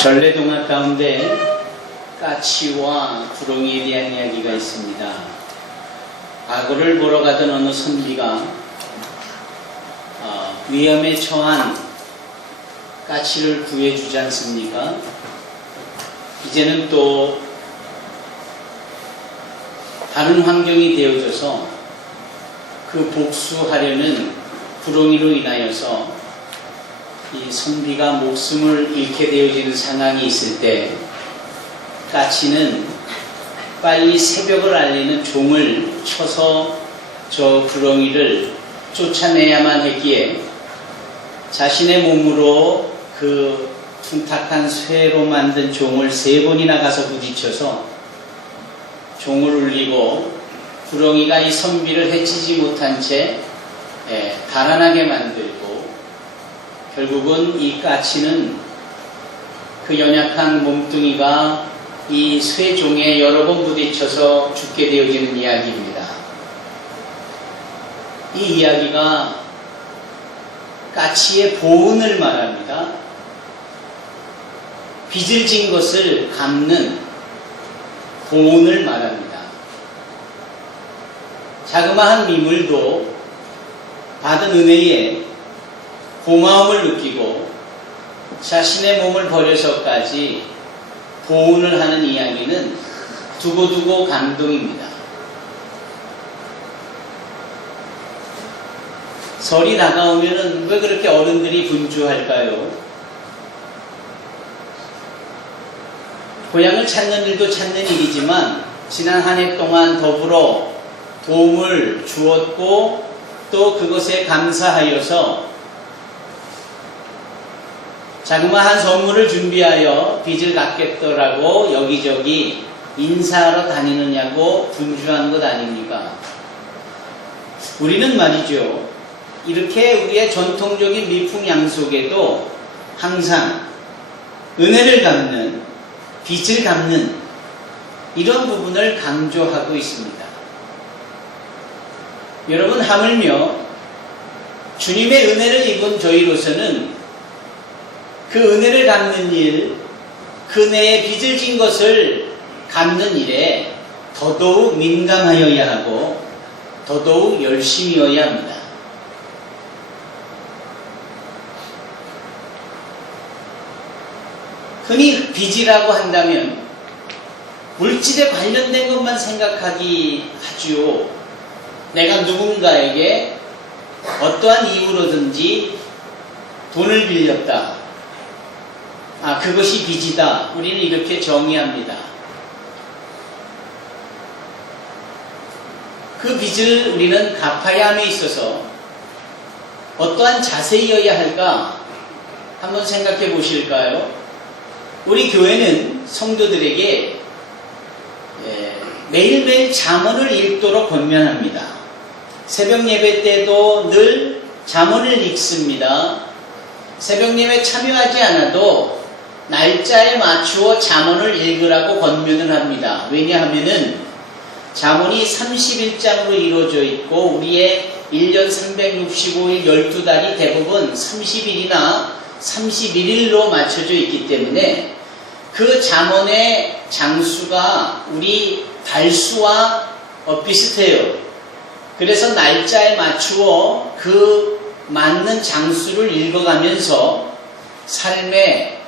전래동화 가운데 까치와 구렁이에 대한 이야기가 있습니다. 악어를 보러 가던 어느 선비가 위험에 처한 까치를 구해주지 않습니까? 이제는 또 다른 환경이 되어져서 그 복수하려는 구렁이로 인하여서 이 선비가 목숨을 잃게 되어지는 상황이 있을 때 까치는 빨리 새벽을 알리는 종을 쳐서 저 구렁이를 쫓아내야만 했기에 자신의 몸으로 그 둔탁한 쇠로 만든 종을 3번이나 가서 부딪혀서 종을 울리고 구렁이가 이 선비를 해치지 못한 채 달아나게 만들고 결국은 이 까치는 그 연약한 몸뚱이가 이 쇠종에 여러 번 부딪혀서 죽게 되어지는 이야기입니다. 이 이야기가 까치의 보은을 말합니다. 빚을 진 것을 갚는 보은을 말합니다. 자그마한 미물도 받은 은혜에 고마움을 느끼고 자신의 몸을 버려서까지 보은을 하는 이야기는 두고두고 감동입니다. 설이 다가오면은 왜 그렇게 어른들이 분주할까요? 고향을 찾는 일도 찾는 일이지만 지난 한 해 동안 더불어 도움을 주었고 또 그것에 감사하여서 자그마한 선물을 준비하여 빚을 갚겠더라고 여기저기 인사하러 다니느냐고 분주한 것 아닙니까? 우리는 말이죠. 이렇게 우리의 전통적인 미풍양 속에도 항상 은혜를 갚는, 빚을 갚는 이런 부분을 강조하고 있습니다. 여러분, 하물며 주님의 은혜를 입은 저희로서는 그 은혜를 갚는 일, 그 은혜에 빚을 진 것을 갚는 일에 더더욱 민감하여야 하고 더더욱 열심히여야 합니다. 흔히 빚이라고 한다면 물질에 관련된 것만 생각하기 하지요. 내가 누군가에게 어떠한 이유로든지 돈을 빌렸다. 그것이 빚이다. 우리는 이렇게 정의합니다. 그 빚을 우리는 갚아야 함에 있어서 어떠한 자세이어야 할까? 한번 생각해 보실까요? 우리 교회는 성도들에게 매일매일 잠언을 읽도록 권면합니다. 새벽 예배 때도 늘 잠언을 읽습니다. 새벽 예배 참여하지 않아도 날짜에 맞추어 잠언을 읽으라고 권면을 합니다. 왜냐하면은 잠언이 31장으로 이루어져 있고 우리의 1년 365일 12달이 대부분 30일이나 31일로 맞춰져 있기 때문에 그 잠언의 장수가 우리 달수와 비슷해요. 그래서 날짜에 맞추어 그 맞는 장수를 읽어가면서 삶의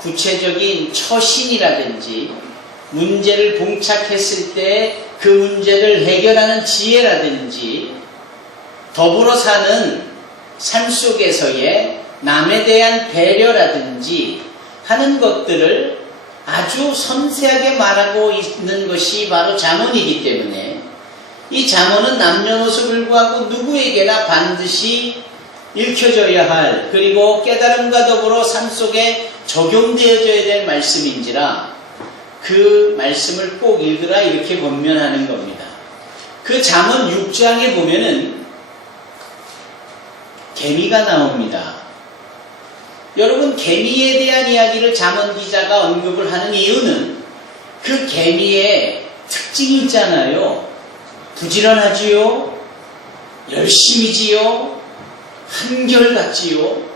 구체적인 처신이라든지 문제를 봉착했을 때 그 문제를 해결하는 지혜라든지 더불어 사는 삶 속에서의 남에 대한 배려라든지 하는 것들을 아주 섬세하게 말하고 있는 것이 바로 잠언이기 때문에 이 잠언은 남녀노소 불구하고 누구에게나 반드시 읽혀져야 할 그리고 깨달음과 더불어 삶 속에 적용되어져야 될 말씀인지라 그 말씀을 꼭 읽으라 이렇게 권면하는 겁니다. 그 잠언 6장에 보면은 개미가 나옵니다. 여러분, 개미에 대한 이야기를 잠언 기자가 언급을 하는 이유는 그 개미의 특징이 있잖아요. 부지런하지요, 열심히지요, 한결같지요.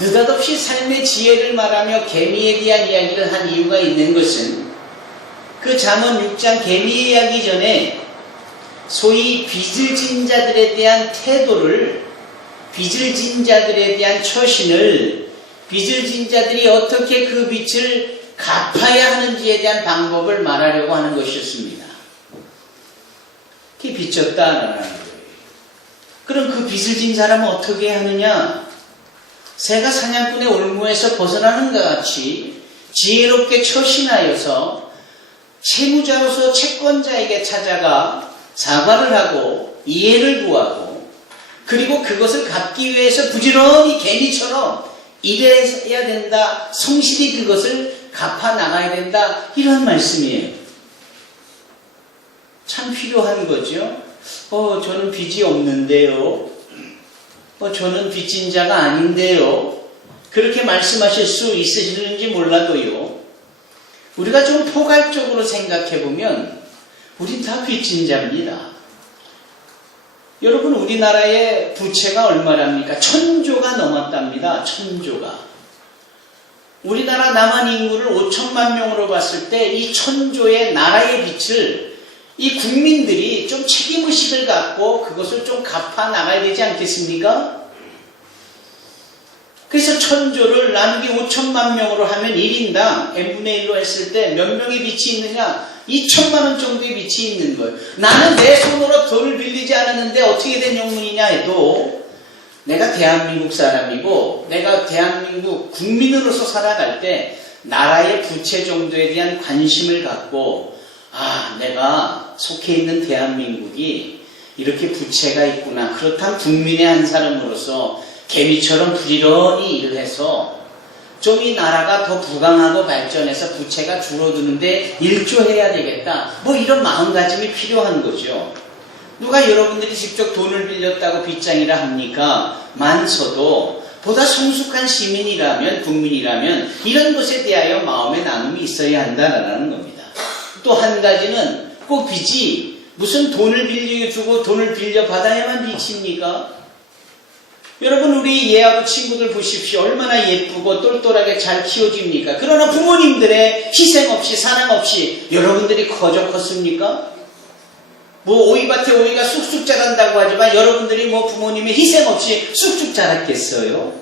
느닷없이 삶의 지혜를 말하며 개미에 대한 이야기를 한 이유가 있는 것은 그 잠언 6장 개미 이야기 전에 소위 빚을 진 자들에 대한 태도를, 빚을 진 자들에 대한 처신을, 빚을 진 자들이 어떻게 그 빚을 갚아야 하는지에 대한 방법을 말하려고 하는 것이었습니다. 그게 빚졌다라는 거예요. 그럼 그 빚을 진 사람은 어떻게 하느냐? 새가 사냥꾼의 올무에서 벗어나는 것 같이 지혜롭게 처신하여서 채무자로서 채권자에게 찾아가 사과를 하고 이해를 구하고, 그리고 그것을 갚기 위해서 부지런히 개미처럼 일해야 된다, 성실히 그것을 갚아 나가야 된다, 이런 말씀이에요. 참 필요한 거죠. 저는 빚이 없는데요. 저는 빚진 자가 아닌데요. 그렇게 말씀하실 수 있으시는지 몰라도요, 우리가 좀 포괄적으로 생각해보면 우린 다 빚진 자입니다. 여러분, 우리나라의 부채가 얼마랍니까? 1000조가 넘었답니다. 1000조가. 우리나라 남한 인구를 5천만 명으로 봤을 때 이 1000조의 나라의 빚을 이 국민들이 좀 책임의식을 갖고 그것을 좀 갚아 나가야 되지 않겠습니까? 그래서 1000조를 나누기 5천만 명으로 하면 1인당 n분의 1로 했을 때 몇 명의 빚이 있느냐? 2천만 원 정도의 빚이 있는 거예요. 나는 내 손으로 돈을 빌리지 않았는데 어떻게 된 영문이냐 해도 내가 대한민국 사람이고 내가 대한민국 국민으로서 살아갈 때 나라의 부채 정도에 대한 관심을 갖고, 내가 속해 있는 대한민국이 이렇게 부채가 있구나. 그렇다면 국민의 한 사람으로서 개미처럼 부지런히 일을 해서 좀 이 나라가 더 부강하고 발전해서 부채가 줄어드는데 일조해야 되겠다. 이런 마음가짐이 필요한 거죠. 누가 여러분들이 직접 돈을 빌렸다고 빚장이라 합니까? 많서도 보다 성숙한 시민이라면, 국민이라면 이런 것에 대하여 마음의 나눔이 있어야 한다는 겁니다. 또 한 가지는 꼭 빚이 무슨 돈을 빌려주고 돈을 빌려받아야만 빚입니까? 여러분, 우리 얘하고 친구들 보십시오. 얼마나 예쁘고 똘똘하게 잘 키워집니까? 그러나 부모님들의 희생 없이, 사랑 없이 여러분들이 커져 컸습니까? 오이밭에 오이가 쑥쑥 자란다고 하지만 여러분들이 부모님의 희생 없이 쑥쑥 자랐겠어요?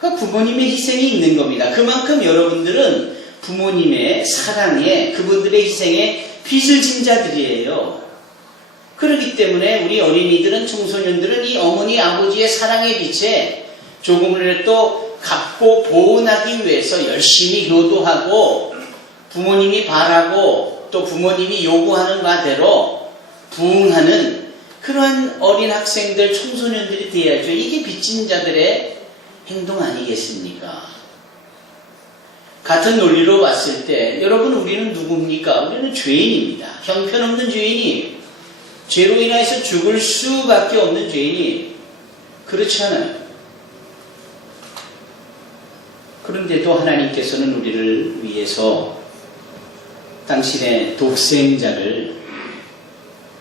그러니까 부모님의 희생이 있는 겁니다. 그만큼 여러분들은 부모님의 사랑에, 그분들의 희생에 빚을 진 자들이에요. 그렇기 때문에 우리 어린이들은, 청소년들은 이 어머니 아버지의 사랑의 빛에 조금이라도 갚고 보온하기 위해서 열심히 효도하고 부모님이 바라고 또 부모님이 요구하는 바대로 부응하는 그러한 어린 학생들, 청소년들이 되어야죠. 이게 빚진 자들의 행동 아니겠습니까? 같은 논리로 봤을 때 여러분, 우리는 누굽니까? 우리는 죄인입니다. 형편없는 죄인이, 죄로 인해서 죽을 수밖에 없는 죄인이, 그렇지 않아요? 그런데도 하나님께서는 우리를 위해서 당신의 독생자를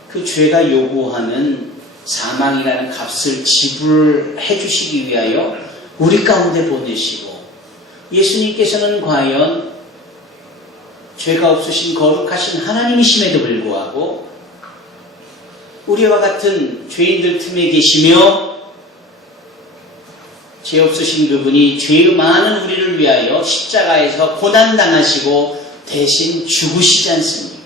그 죄가 요구하는 사망이라는 값을 지불해 주시기 위하여 우리 가운데 보내시고, 예수님께서는 과연 죄가 없으신 거룩하신 하나님이심에도 불구하고 우리와 같은 죄인들 틈에 계시며 죄 없으신 그분이 죄 많은 우리를 위하여 십자가에서 고난당하시고 대신 죽으시지 않습니까?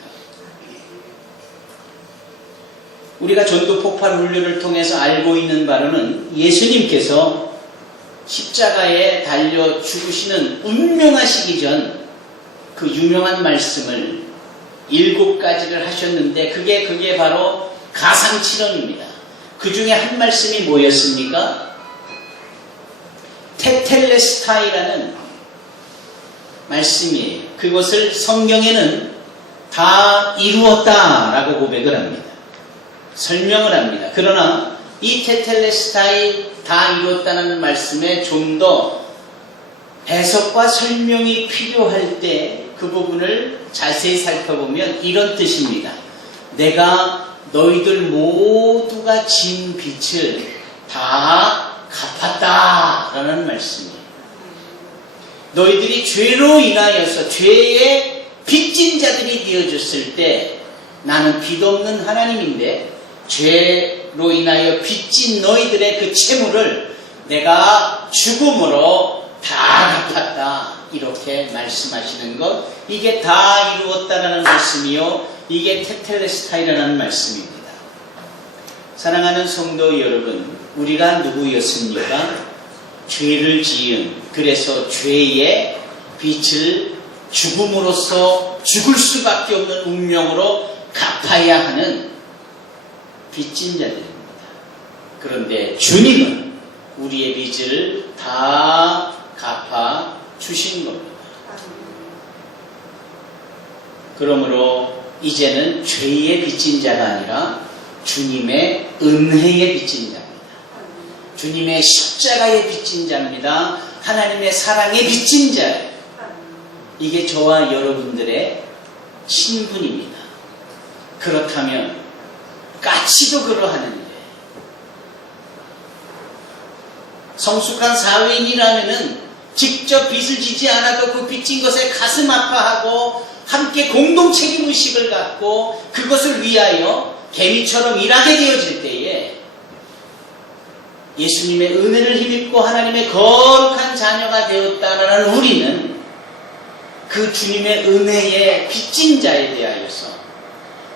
우리가 전도 폭발 훈련을 통해서 알고 있는 바로는 예수님께서 십자가에 달려 죽으시는 운명하시기 전 그 유명한 말씀을 7가지를 하셨는데 그게 바로 가상칠언입니다. 그 중에 한 말씀이 뭐였습니까? 테텔레스타이라는 말씀이에요. 그것을 성경에는 다 이루었다라고 고백을 합니다. 설명을 합니다. 그러나 이 테텔레스타이 다 이루었다는 말씀에 좀 더 해석과 설명이 필요할 때 그 부분을 자세히 살펴보면 이런 뜻입니다. 내가 너희들 모두가 진 빚을 다 갚았다라는 말씀이에요. 너희들이 죄로 인하여서 죄의 빚진 자들이 되어졌을 때 나는 빚없는 하나님인데 죄로 인하여 빚진 너희들의 그 채무를 내가 죽음으로 다 갚았다. 이렇게 말씀하시는 것, 이게 다 이루었다라는 말씀이요, 이게 테텔레스타이라는 말씀입니다. 사랑하는 성도 여러분, 우리가 누구였습니까? 죄를 지은, 그래서 죄의 빚을 죽음으로써 죽을 수밖에 없는 운명으로 갚아야 하는 빚진 자들입니다. 그런데 주님은 우리의 빚을 다 갚아 주신 겁니다. 그러므로 이제는 죄의 빚진 자가 아니라 주님의 은혜의 빚진 자입니다. 주님의 십자가의 빚진 자입니다. 하나님의 사랑의 빚진 자예요. 이게 저와 여러분들의 신분입니다. 그렇다면 까치도 그러하는데, 성숙한 사회인이라면은 직접 빚을 지지 않아도 그 빚진 것에 가슴 아파하고 함께 공동 책임의식을 갖고 그것을 위하여 개미처럼 일하게 되어질 때에 예수님의 은혜를 힘입고 하나님의 거룩한 자녀가 되었다라는 우리는 그 주님의 은혜의 빚진 자에 대하여서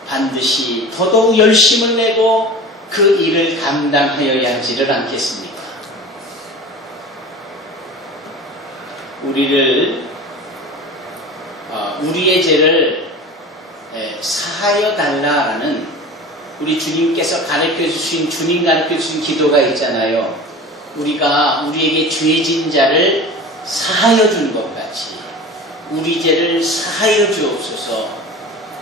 반드시 더더욱 열심을 내고 그 일을 감당하여야 하지를 않겠습니까? 우리의 죄를 사하여 달라라는 우리 주님께서 가르쳐 주신, 주님 가르쳐 주신 기도가 있잖아요. 우리가 우리에게 죄진 자를 사하여 준 것 같이 우리 죄를 사하여 주옵소서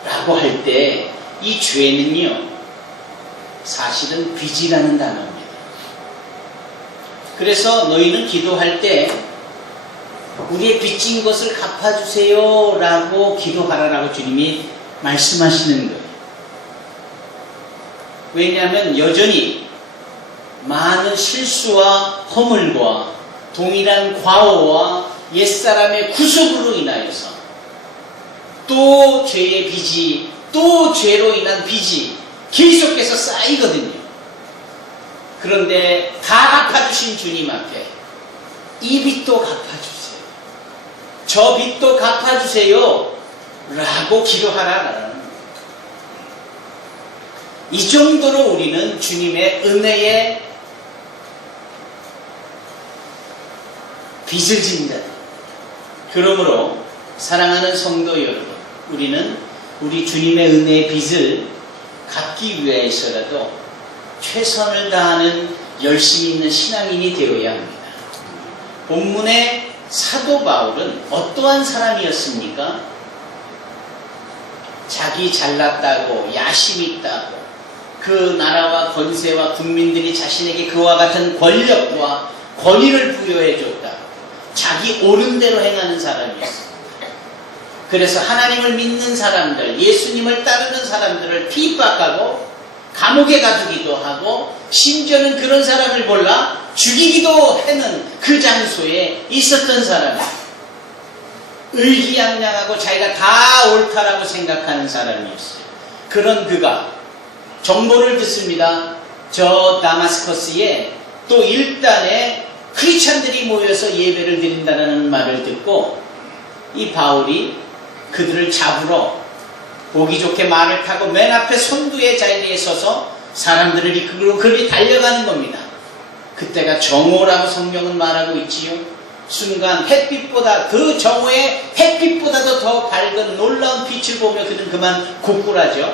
라고 할 때 이 죄는요, 사실은 빚이라는 단어입니다. 그래서 너희는 기도할 때 우리의 빚진 것을 갚아주세요 라고 기도하라라고 주님이 말씀하시는 거예요. 왜냐하면 여전히 많은 실수와 허물과 동일한 과오와 옛사람의 구속으로 인하여서 또 죄의 빚이, 또 죄로 인한 빚이 계속해서 쌓이거든요. 그런데 다 갚아주신 주님 앞에 이 빚도 갚아주세요, 저 빚도 갚아주세요 라고 기도하라라는 거예요. 이 정도로 우리는 주님의 은혜의 빚을 진 자들. 그러므로 사랑하는 성도 여러분, 우리는 우리 주님의 은혜의 빚을 갚기 위해서라도 최선을 다하는 열심히 있는 신앙인이 되어야 합니다. 본문의 사도 바울은 어떠한 사람이었습니까? 자기 잘났다고, 야심 있다고, 그 나라와 권세와 국민들이 자신에게 그와 같은 권력과 권위를 부여해줬다, 자기 옳은 대로 행하는 사람이었습니다. 그래서 하나님을 믿는 사람들, 예수님을 따르는 사람들을 핍박하고 감옥에 가두기도 하고, 심지어는 그런 사람을 골라 죽이기도 하는 그 장소에 있었던 사람이에요. 의기양양하고 자기가 다 옳다라고 생각하는 사람이었어요. 그런 그가 정보를 듣습니다. 저 다마스커스에 또 일단에 크리스찬들이 모여서 예배를 드린다는 말을 듣고 이 바울이 그들을 잡으러 보기 좋게 말을 타고 맨 앞에 선두의 자리에 서서 사람들을 이끌고 그들이 달려가는 겁니다. 그때가 정오라고 성경은 말하고 있지요. 순간 햇빛보다, 그 정오의 햇빛보다도 더 밝은 놀라운 빛을 보며 그는 그만 고꾸라져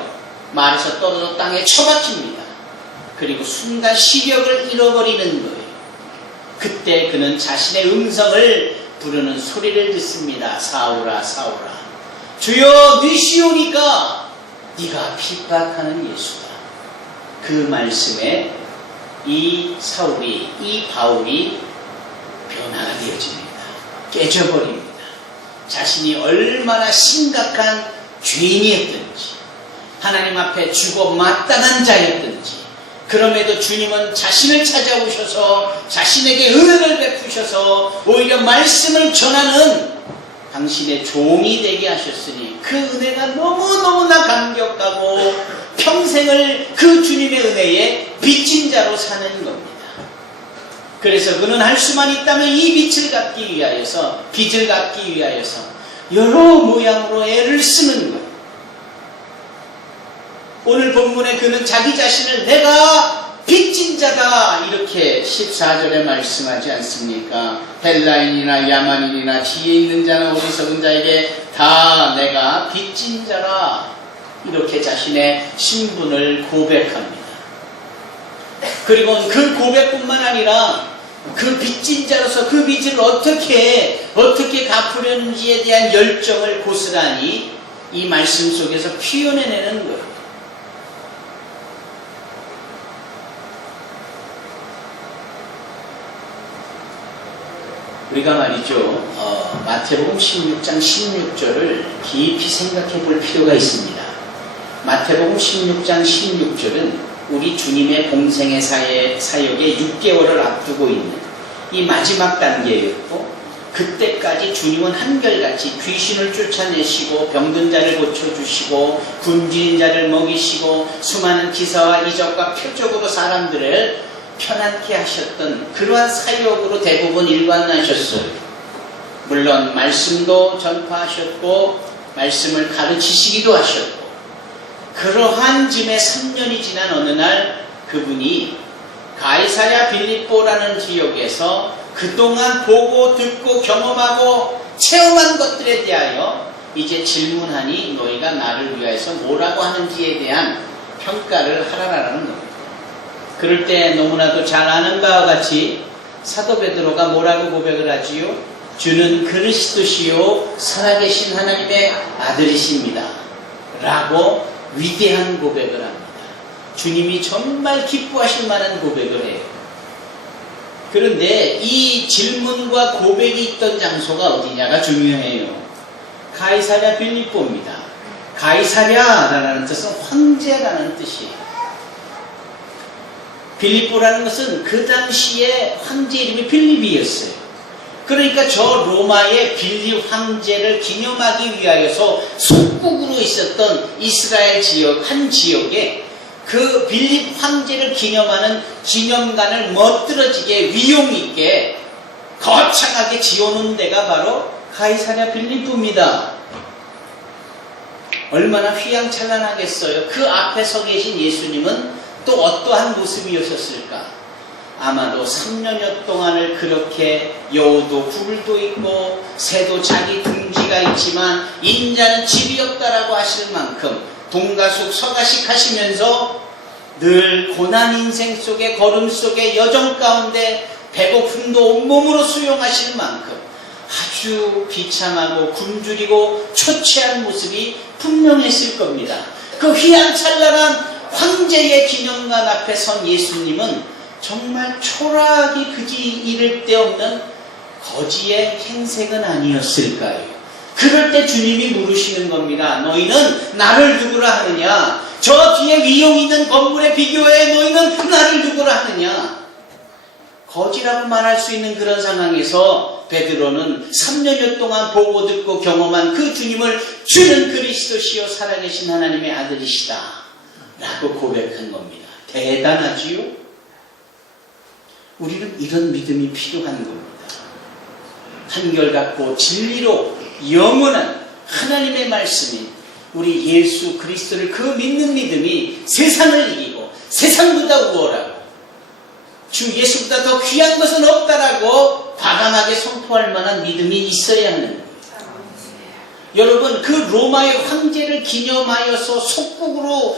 말에서 떨어져 땅에 처박힙니다. 그리고 순간 시력을 잃어버리는 거예요. 그때 그는 자신의 음성을 부르는 소리를 듣습니다. 사울아, 사울아, 주여 니시오니까 네가 핍박하는 예수다. 그 말씀에 이 사울이, 이 바울이 변화가 되어집니다. 깨져버립니다. 자신이 얼마나 심각한 죄인이었든지, 하나님 앞에 죽어 마땅한 자였든지, 그럼에도 주님은 자신을 찾아오셔서 자신에게 은혜를 베푸셔서 오히려 말씀을 전하는 당신의 종이 되게 하셨으니 그 은혜가 너무너무나 감격하고 평생을 그 주님의 은혜에 빚진 자로 사는 겁니다. 그래서 그는 할 수만 있다면 이 빚을 갚기 위하여서 빚을 갚기 위하여서 여러 모양으로 애를 쓰는 것. 오늘 본문에 그는 자기 자신을 내가 빚진 자다 이렇게 14절에 말씀하지 않습니까? 헬라인이나 야만인이나 지혜 있는 자나 어리석은 자에게 다 내가 빚진 자라 이렇게 자신의 신분을 고백합니다. 그리고 그 고백뿐만 아니라 그 빚진 자로서 그 빚을 어떻게 갚으려는지에 대한 열정을 고스란히 이 말씀 속에서 표현해내는 거예요. 우리가 말이죠, 마태복음 16장 16절을 깊이 생각해 볼 필요가 있습니다. 마태복음 16장 16절은 우리 주님의 공생의 사역의 6개월을 앞두고 있는 이 마지막 단계였고, 그때까지 주님은 한결같이 귀신을 쫓아내시고 병든 자를 고쳐주시고 굶주린 자를 먹이시고 수많은 기사와 이적과 표적으로 사람들을 편안케 하셨던 그러한 사역으로 대부분 일관하셨어요. 물론 말씀도 전파하셨고 말씀을 가르치시기도 하셨고, 그러한 즈음에 3년이 지난 어느 날 그분이 가이사랴 빌립보라는 지역에서 그동안 보고 듣고 경험하고 체험한 것들에 대하여 이제 질문하니 너희가 나를 위하여서 뭐라고 하는지에 대한 평가를 하라라는 겁니다. 그럴 때 너무나도 잘 아는 바와 같이 사도 베드로가 뭐라고 고백을 하지요? 주는 그리스도시요 살아계신 하나님의 아들이십니다 라고 위대한 고백을 합니다. 주님이 정말 기뻐하실 만한 고백을 해요. 그런데 이 질문과 고백이 있던 장소가 어디냐가 중요해요. 가이사랴 빌립보입니다. 가이사랴라는 뜻은 황제라는 뜻이에요. 빌립보라는 것은 그 당시에 황제 이름이 빌립이었어요. 그러니까 저 로마의 빌립 황제를 기념하기 위하여서 속국으로 있었던 이스라엘 지역 한 지역에 그 빌립 황제를 기념하는 기념관을 멋들어지게 위용 있게 거창하게 지어놓은 데가 바로 가이사랴 빌립보입니다. 얼마나 휘황찬란하겠어요. 그 앞에 서 계신 예수님은 또 어떠한 모습이었을까? 아마도 3년여 동안을 그렇게 여우도 굴도 있고 새도 자기 둥지가 있지만 인자는 집이 없다라고 하실 만큼 동가숙 서가식 하시면서 늘 고난 인생 속에 걸음 속에 여정 가운데 배고픔도 온몸으로 수용하실 만큼 아주 비참하고 굶주리고 초췌한 모습이 분명했을 겁니다. 그 휘황찬란한 황제의 기념관 앞에 선 예수님은 정말 초라하기 그지 이를 데 없는 거지의 행색은 아니었을까요? 그럴 때 주님이 물으시는 겁니다. 너희는 나를 누구라 하느냐? 저 뒤에 위용 있는 건물에 비교해 너희는 나를 누구라 하느냐? 거지라고 말할 수 있는 그런 상황에서 베드로는 3년여 동안 보고 듣고 경험한 그 주님을 주는 그리스도시요 살아계신 하나님의 아들이시다 라고 고백한 겁니다. 대단하지요? 우리는 이런 믿음이 필요한 겁니다. 한결같고 진리로 영원한 하나님의 말씀인 우리 예수 그리스도를 그 믿는 믿음이 세상을 이기고 세상보다 우월하고 주 예수보다 더 귀한 것은 없다라고 과감하게 선포할 만한 믿음이 있어야 하는 겁니다. 여러분, 그 로마의 황제를 기념하여서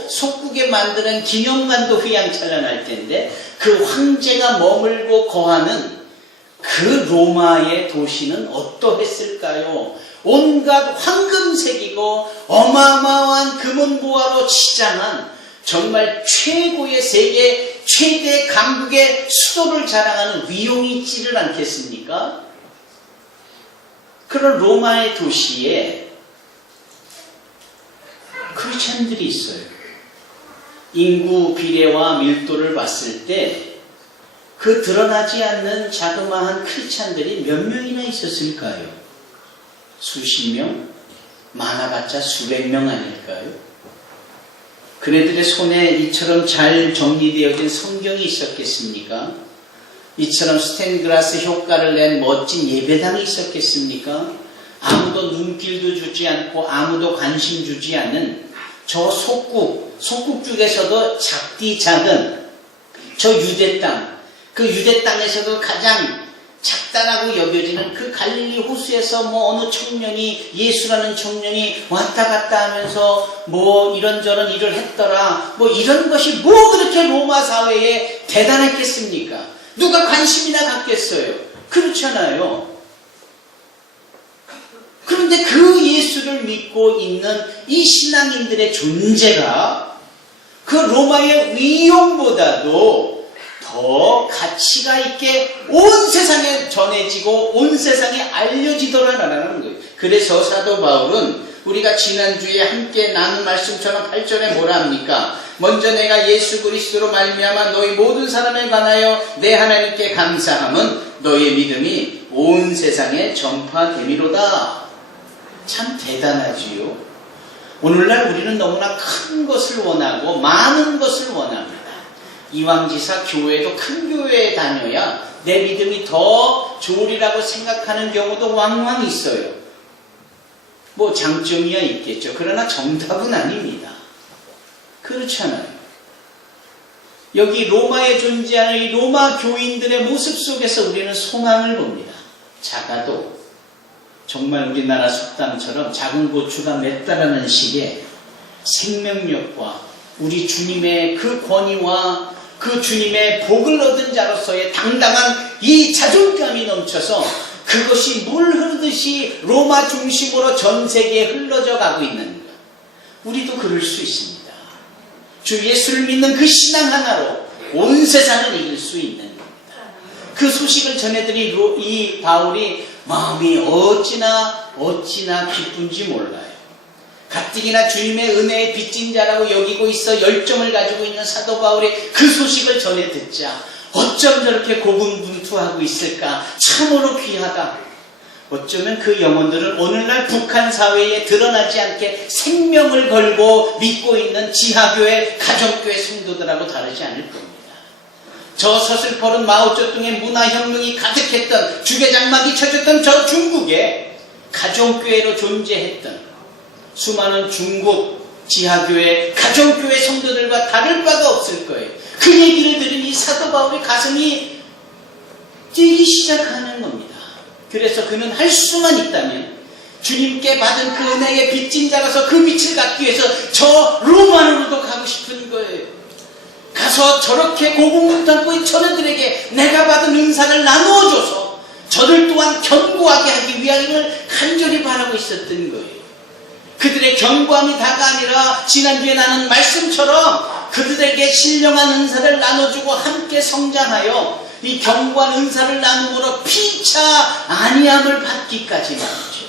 속국에 만드는 기념관도 휘황찬란할 텐데 그 황제가 머물고 거하는 그 로마의 도시는 어떠했을까요? 온갖 황금색이고 어마어마한 금은보화로 치장한 정말 최고의 세계 최대 강국의 수도를 자랑하는 위용이 있지를 않겠습니까? 그런 로마의 도시에 크리스천들이 있어요. 인구 비례와 밀도를 봤을 때 그 드러나지 않는 자그마한 크리스찬들이 몇 명이나 있었을까요? 수십 명? 많아봤자 수백 명 아닐까요? 그네들의 손에 이처럼 잘 정리되어진 성경이 있었겠습니까? 이처럼 스테인그라스 효과를 낸 멋진 예배당이 있었겠습니까? 아무도 눈길도 주지 않고 아무도 관심 주지 않는 저 속국 중에서도 작디 작은 저 유대 땅, 그 유대 땅에서도 가장 작다라고 여겨지는 그 갈릴리 호수에서 뭐 어느 청년이, 예수라는 청년이 왔다 갔다 하면서 뭐 이런저런 일을 했더라, 뭐 이런 것이 뭐 그렇게 로마 사회에 대단했겠습니까? 누가 관심이나 갖겠어요? 그렇잖아요. 그런데 그 예수를 믿고 있는 이 신앙인들의 존재가 그 로마의 위용보다도 더 가치가 있게 온 세상에 전해지고 온 세상에 알려지더라라는 거예요. 그래서 사도 바울은 우리가 지난주에 함께 나눈 말씀처럼 8절에 뭐라 합니까? 먼저 내가 예수 그리스도로 말미암아 너희 모든 사람에 관하여 내 하나님께 감사함은 너희의 믿음이 온 세상에 전파됨이로다. 참 대단하지요. 오늘날 우리는 너무나 큰 것을 원하고 많은 것을 원합니다. 이왕지사 교회도 큰 교회에 다녀야 내 믿음이 더 좋으리라고 생각하는 경우도 왕왕 있어요. 뭐 장점이야 있겠죠. 그러나 정답은 아닙니다. 그렇잖아요. 여기 로마에 존재하는 이 로마 교인들의 모습 속에서 우리는 소망을 봅니다. 작아도 정말 우리나라 속담처럼 작은 고추가 맵다라는 식의 생명력과 우리 주님의 그 권위와 그 주님의 복을 얻은 자로서의 당당한 이 자존감이 넘쳐서 그것이 물 흐르듯이 로마 중심으로 전 세계에 흘러져 가고 있는 것. 우리도 그럴 수 있습니다. 주 예수를 믿는 그 신앙 하나로 온 세상을 이길 수 있는 겁니다. 그 소식을 전해드린 이 바울이 마음이 어찌나 기쁜지 몰라요. 가뜩이나 주님의 은혜에 빚진 자라고 여기고 있어 열정을 가지고 있는 사도 바울이 그 소식을 전해 듣자 어쩜 저렇게 고군분투하고 있을까? 참으로 귀하다. 어쩌면 그 영혼들은 오늘날 북한 사회에 드러나지 않게 생명을 걸고 믿고 있는 지하교회, 가정교회 성도들하고 다르지 않을 겁니다. 저 서슬퍼른 마오쩌둥의 문화혁명이 가득했던, 주계장막이 쳐졌던 저 중국에 가정교회로 존재했던 수많은 중국 지하교회, 가정교회 성도들과 다를 바가 없을 거예요. 그 얘기를 들은 이 사도 바울의 가슴이 뛰기 시작하는 겁니다. 그래서 그는 할 수만 있다면 주님께 받은 그 은혜에 빚진 자라서 그 빛을 갖기 위해서 저 로마로도 가고 싶은 거예요. 가서 저렇게 고군분투하고 저들에게 내가 받은 은사를 나누어줘서 저들 또한 견고하게 하기 위함을 간절히 바라고 있었던 거예요. 그들의 견고함이 다가 아니라 지난주에 나눈 말씀처럼 그들에게 신령한 은사를 나눠주고 함께 성장하여 이 견고한 은사를 나눔으로 피차 아니함을 받기까지 말이죠.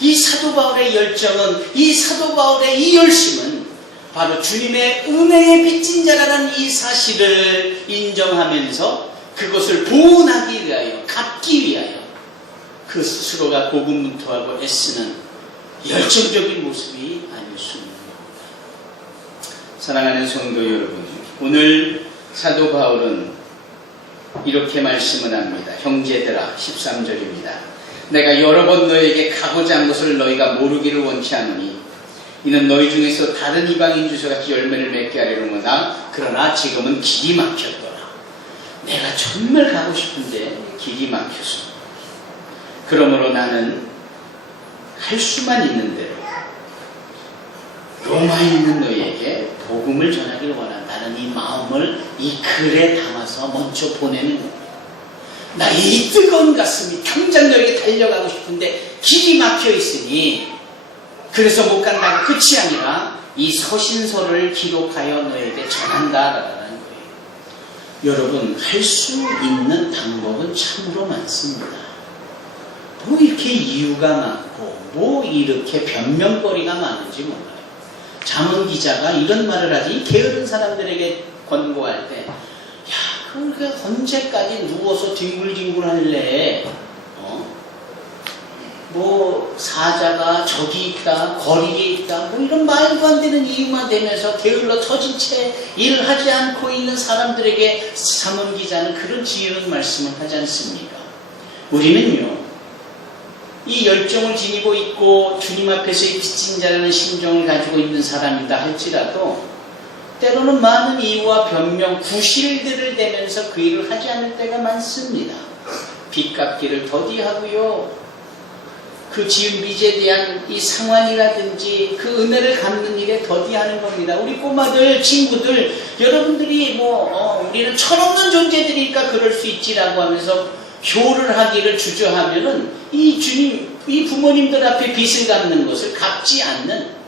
이 사도 바울의 열정은, 이 사도 바울의 이 열심은 바로 주님의 은혜에 빚진 자라는 이 사실을 인정하면서 그것을 보존하기 위하여, 갚기 위하여 그 스스로가 고군분투하고 애쓰는 열정적인 모습이 아닐 수 있는 겁니다. 사랑하는 성도 여러분, 오늘 사도 바울은 이렇게 말씀을 합니다. 형제들아, 13절입니다. 내가 여러 번 너에게 가고자 한 것을 너희가 모르기를 원치 않으니 이는 너희 중에서 다른 이방인 주서같이 열매를 맺게 하려는구나. 그러나 지금은 길이 막혔더라. 내가 정말 가고 싶은데 길이 막혔어. 그러므로 나는 할 수만 있는 대로 로마에 있는 너희에게 복음을 전하기를 원한다는 이 마음을 이 글에 담아서 먼저 보내는 겁니다. 나의 이 뜨거운 가슴이 당장 너에게 달려가고 싶은데 길이 막혀 있으니 그래서 못 간다고 끝이 아니라 이 서신서를 기록하여 너에게 전한다라는 거예요. 여러분, 할 수 있는 방법은 참으로 많습니다. 뭐 이렇게 이유가 많고 뭐 이렇게 변명거리가 많은지 몰라요. 담은 기자가 이런 말을 하지. 이 게으른 사람들에게 권고할 때, 야, 그걸 언제까지 누워서 뒹굴뒹굴 할래? 뭐 사자가 저기 있다, 거리에 있다, 뭐 이런 말도 안 되는 이유만 대면서 게을러 터진 채 일을 하지 않고 있는 사람들에게 사문 기자는 그런 지혜로운 말씀을 하지 않습니까? 우리는요, 이 열정을 지니고 있고 주님 앞에서의 빚진 자라는 심정을 가지고 있는 사람이다 할지라도 때로는 많은 이유와 변명, 구실들을 대면서 그 일을 하지 않을 때가 많습니다. 빚 갚기를 더디하고요, 그 지은 빚에 대한 이 상환이라든지 그 은혜를 갚는 일에 더디하는 겁니다. 우리 꼬마들, 친구들, 여러분들이 우리는 철없는 존재들이니까 그럴 수 있지라고 하면서 효를 하기를 주저하면은 이 주님, 이 부모님들 앞에 빚을 갚는 것을 갚지 않는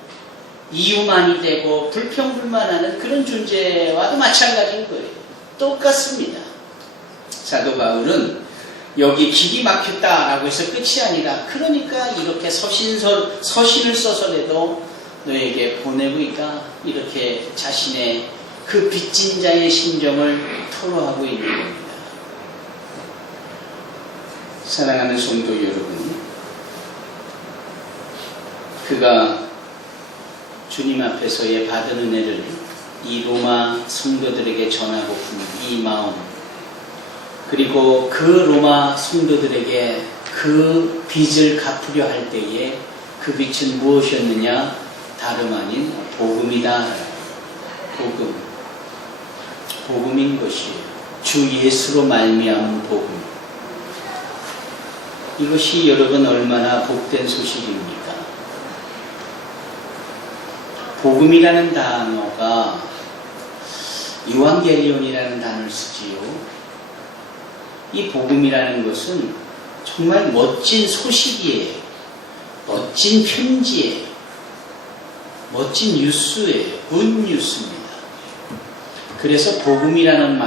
이유만이 되고 불평불만하는 그런 존재와도 마찬가지인 거예요. 똑같습니다. 사도 바울은 여기 길이 막혔다라고 해서 끝이 아니라, 그러니까 이렇게 서신을 써서라도 너에게 보내고 있다, 이렇게 자신의 그 빚진 자의 심정을 토로하고 있는 겁니다. 사랑하는 성도 여러분, 그가 주님 앞에서의 받은 은혜를 이 로마 성도들에게 전하고픈 이 마음, 그리고 그 로마 성도들에게 그 빚을 갚으려 할 때에 그 빚은 무엇이었느냐? 다름 아닌 복음이다. 복음인 것이에요. 주 예수로 말미암은 복음. 이것이 여러분 얼마나 복된 소식입니까? 복음이라는 단어가 유한겔리온이라는 단어를 쓰지요. 이 복음이라는 것은 정말 멋진 소식이에요. 멋진 편지예요. 멋진 뉴스예요. 굿뉴스입니다. 그래서 복음이라는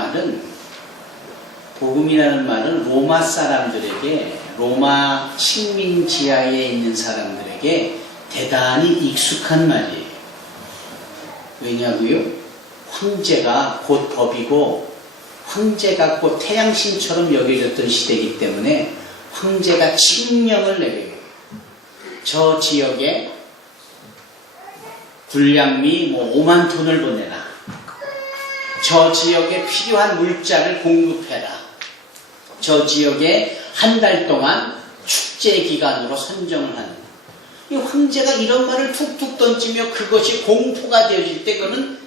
말은 로마 사람들에게, 로마 식민 지하에 있는 사람들에게 대단히 익숙한 말이에요. 왜냐고요? 황제가 곧 법이고 황제가 곧 태양신처럼 여겨졌던 시대이기 때문에 황제가 칙령을 내려요. 저 지역에 군량미 5만 톤을 보내라. 저 지역에 필요한 물자를 공급해라. 저 지역에 한 달 동안 축제 기간으로 선정을 하는. 이 황제가 이런 말을 툭툭 던지며 그것이 공포가 되어질 때 그거는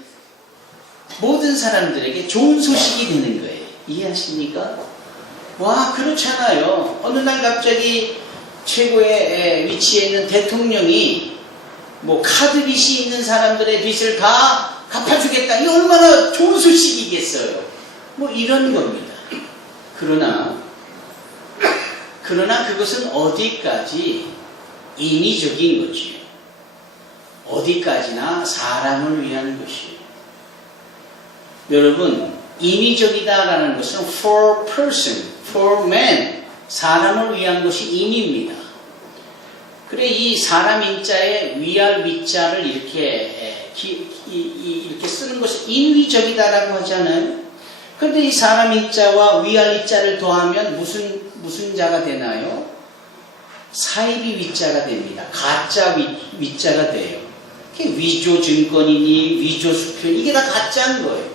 모든 사람들에게 좋은 소식이 되는 거예요. 이해하십니까? 와, 그렇잖아요. 어느 날 갑자기 최고의 위치에 있는 대통령이 카드 빚이 있는 사람들의 빚을 다 갚아주겠다. 이 얼마나 좋은 소식이겠어요. 이런 겁니다. 그러나 그것은 어디까지 인위적인 거지요. 어디까지나 사람을 위한 것이에요. 여러분, 인위적이다라는 것은 for person, for man, 사람을 위한 것이 인위입니다. 그래, 이 사람 인자에 위할 위자를 이렇게 쓰는 것은 인위적이다라고 하잖아요. 그런데 이 사람 인자와 위할 위자를 더하면 무슨 자가 되나요? 사이비 위자가 됩니다. 가짜 위자가 돼요. 위조 증권이니 위조 수표, 이게 다 가짜인 거예요.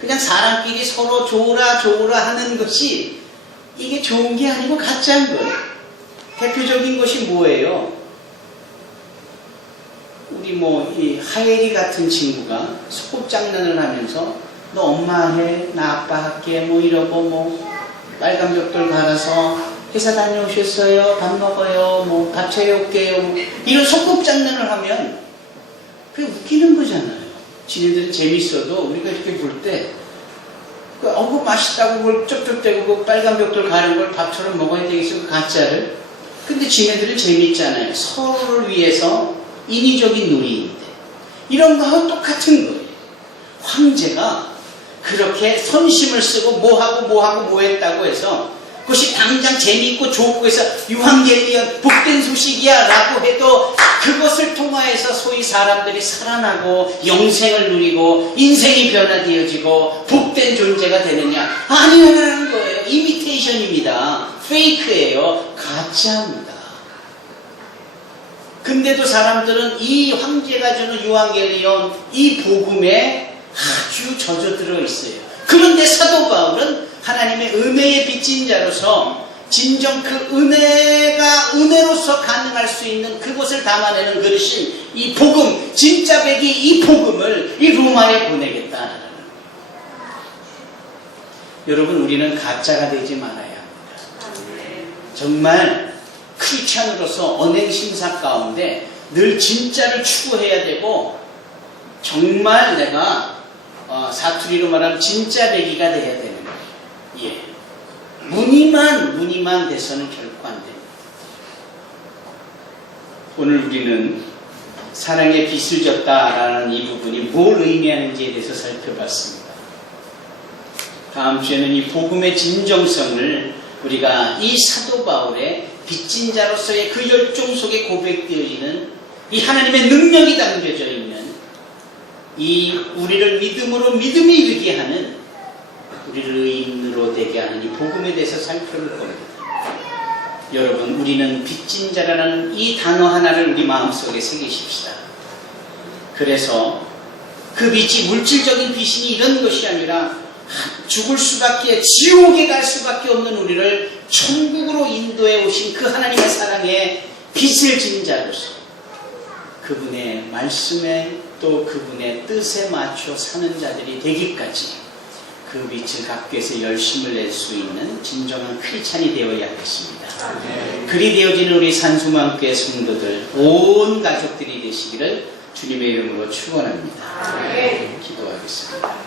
그냥 사람끼리 서로 좋으라 하는 것이 이게 좋은 게 아니고 가짜인 거예요. 대표적인 것이 뭐예요? 우리 이 하예리 같은 친구가 소꿉장난을 하면서 너 엄마 해, 나 아빠 할게, 이러고 빨간 벽돌 갈아서 회사 다녀오셨어요? 밥 먹어요? 밥 차려올게요? 이런 소꿉장난을 하면 그게 웃기는 거잖아요. 지네들은 재밌어도 우리가 이렇게 볼 때 그거 맛있다고 그걸 쩍쩍대고 그 빨간 벽돌 가는 걸 밥처럼 먹어야 되겠어, 그 가짜를. 근데 지네들은 재밌잖아요. 서로를 위해서 인위적인 놀이인데 이런 거하고 똑같은 거예요. 황제가 그렇게 선심을 쓰고 뭐 했다고 해서 그것이 당장 재미있고 좋고 해서 유한겔리언 복된 소식이야 라고 해도 그것을 통하여서 소위 사람들이 살아나고 영생을 누리고 인생이 변화되어지고 복된 존재가 되느냐? 아니라는 거예요. 이미테이션입니다. 페이크예요. 가짜입니다. 근데도 사람들은 이 황제가 주는 유한겔리온 이 복음에 아주 젖어들어 있어요. 그런데 사도 바울은 하나님의 은혜에 빚진 자로서 진정 그 은혜가 은혜로서 가능할 수 있는 그것을 담아내는 그릇인 이 복음, 진짜 백이 이 복음을 이 로마에 보내겠다는 거예요. 여러분, 우리는 가짜가 되지 말아야 합니다. 정말 크리스찬으로서 언행심사 가운데 늘 진짜를 추구해야 되고 정말 내가 사투리로 말하면 진짜 배기가 돼야 되는 거예요. 예. 무늬만 돼서는 결코 안 됩니다. 오늘 우리는 사랑의 빚을 졌다라는 이 부분이 뭘 의미하는지에 대해서 살펴봤습니다. 다음 주에는 이 복음의 진정성을 우리가 이 사도 바울의 빚진 자로서의 그 열정 속에 고백되어지는 이 하나님의 능력이 담겨져 있는 이 우리를 믿음으로 믿음에 이르게 하는 우리를 의인으로 되게 하는 이 복음에 대해서 살펴볼 겁니다. 여러분, 우리는 빚진 자라는 이 단어 하나를 우리 마음속에 새기십시다. 그래서 그 빚이 물질적인 빚이 이런 것이 아니라 죽을 수밖에, 지옥에 갈 수밖에 없는 우리를 천국으로 인도해 오신 그 하나님의 사랑에 빚을 진 자로서 그분의 말씀에 또 그분의 뜻에 맞춰 사는 자들이 되기까지 그 빚을 갚기 위해서 열심을 낼 수 있는 진정한 크리스찬이 되어야 하겠습니다. 그리 되어지는 우리 산수만교회 성도들 온 가족들이 되시기를 주님의 이름으로 축원합니다. 기도하겠습니다.